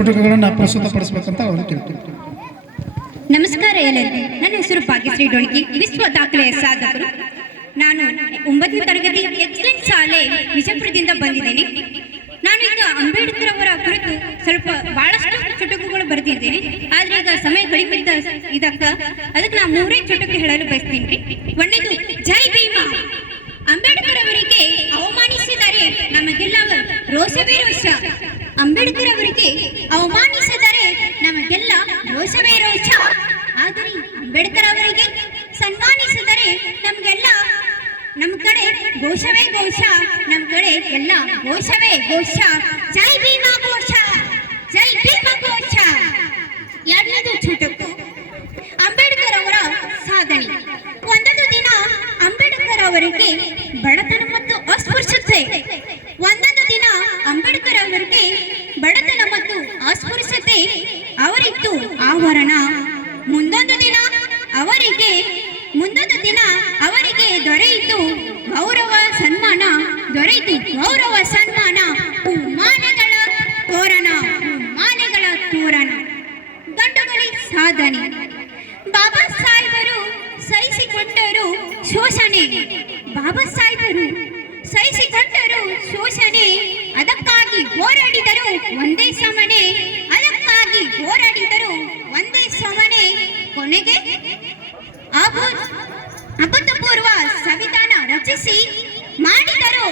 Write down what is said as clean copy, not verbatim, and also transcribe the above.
ಚುಟುಕುಗಳನ್ನು ಪ್ರಸ್ತುತಪಡಿಸಬೇಕಂತ ಅವರು ಕೇಳ್ತಾರೆ. ನಮಸ್ಕಾರ ಎಲ್ಲರಿಗೂ. ನನ್ನ ಹೆಸರು ಭಾಗ್ಯಶ್ರೀ ಡೊಳ್ಗಿ, ವಿಶ್ವ ದಾಖಲೆಯ ಸಾಧಕರು. ನಾನು 9ನೇ ತರಗತಿ ಎಕ್ಸಲೆನ್ಸ್ ಶಾಲೆ ವಿಜಯಪುರದಿಂದ ಬಂದಿದ್ದೇನೆ. ನಾನು ಈಗ ಅಂಬೇಡ್ಕರ್ ಅವರ ಕುರಿತು ಬಹಳಷ್ಟು ಚುಟುಕುಗಳು ಬರೆದಿದ್ದೇನೆ. ಆದ್ರೆ ಈಗ ಸಮಯ ಕಡಿಮೆ ಅದಕ್ಕೆ ನಾನು 3 ಚುಟುಕು ಹೇಳಲು ಬಯಸ್ತೀನಿ. ಒಂದನೇದು, ಜೈ ಭೀಮಾ. ಅಂಬೇಡ್ಕರ್ ಅವರಿಗೆ ಅವಮಾನಿಸಿದರೆ ನಮಗೆಲ್ಲ ರೋಷವೇ ರೋಷ. ಅಂಬೇಡ್ಕರ್ ಅವರಿಗೆ ಅವಮಾನಿಸಿದರೆ ನಮಗೆಲ್ಲ ರೋಷವೇ ರೋಷ. ಆದರೆ ಅಂಬೇಡ್ಕರ್ ಅವರಿಗೆ ಸನ್ಮಾನಿಸಿದರೆ ನಮಗೆಲ್ಲ ನಮ್ಮ ಕಡೆ ಘೋಷವೇ ಘೋಷ, ನಮ್ಮ ಕಡೆ ಎಲ್ಲ ಘೋಷವೇ ಘೋಷ. ಜೈ ಭೀಮಾ ಘೋಷ, ಜೈ ಭೀಮಾ ಘೋಷ. ಎರಡನೇದು ಚುಟುಕು, ಅಂಬೇಡ್ಕರ್ ಅವರ ಸಾಧನೆ. ಒಂದೊಂದು ದಿನ ಅಂಬೇಡ್ಕರ್ ಅವರಿಗೆ ಬಡತನ ಮತ್ತು ಅಸ್ಪೃಶ್ಯತೆ. ಒಂದೊಂದು ದಿನ ಅಂಬೇಡ್ಕರ್ ಅವರಿಗೆ ಬಡತನ ಮತ್ತು ಅಸ್ಪೃಶ್ಯತೆ ಅವರಿತ್ತು ಆವರಣ. ಮುಂದೊಂದು ದಿನ ಅವರಿಗೆ ದೊರೆಯಿತು ಗೌರವ ಸನ್ಮಾನ, ದೊರೆಯಿತು ಗೌರವ ಸನ್ಮಾನ. ಮಾನೆಗಳ ತೋರಣ, ಮಾನೆಗಳ ತೋರಣ. ಗಂಡುಗಲಿ ಸಾಧನೆ. ಬಾಬಾ ಸಾಹೇಬರು ಸಹಿಸಿಕೊಂಡರು ಶೋಷಣೆ. ಬಾಬಾ ಸಾಹೇಬರು ಸಹಿಸಿಕೊಂಡರು ಶೋಷಣೆ. ಅದಕ್ಕಾಗಿ ಹೋರಾಡಿದರು ಒಂದೇ ಸಮನೆ, ಅದಕ್ಕಾಗಿ ಹೋರಾಡಿದರು ಒಂದೇ ಸಮನೆ. ಕೊನೆಗೆ ಅಭೂತಪೂರ್ವ ಸಂವಿಧಾನ ರಚಿಸಿ ಮಾಡಿದರು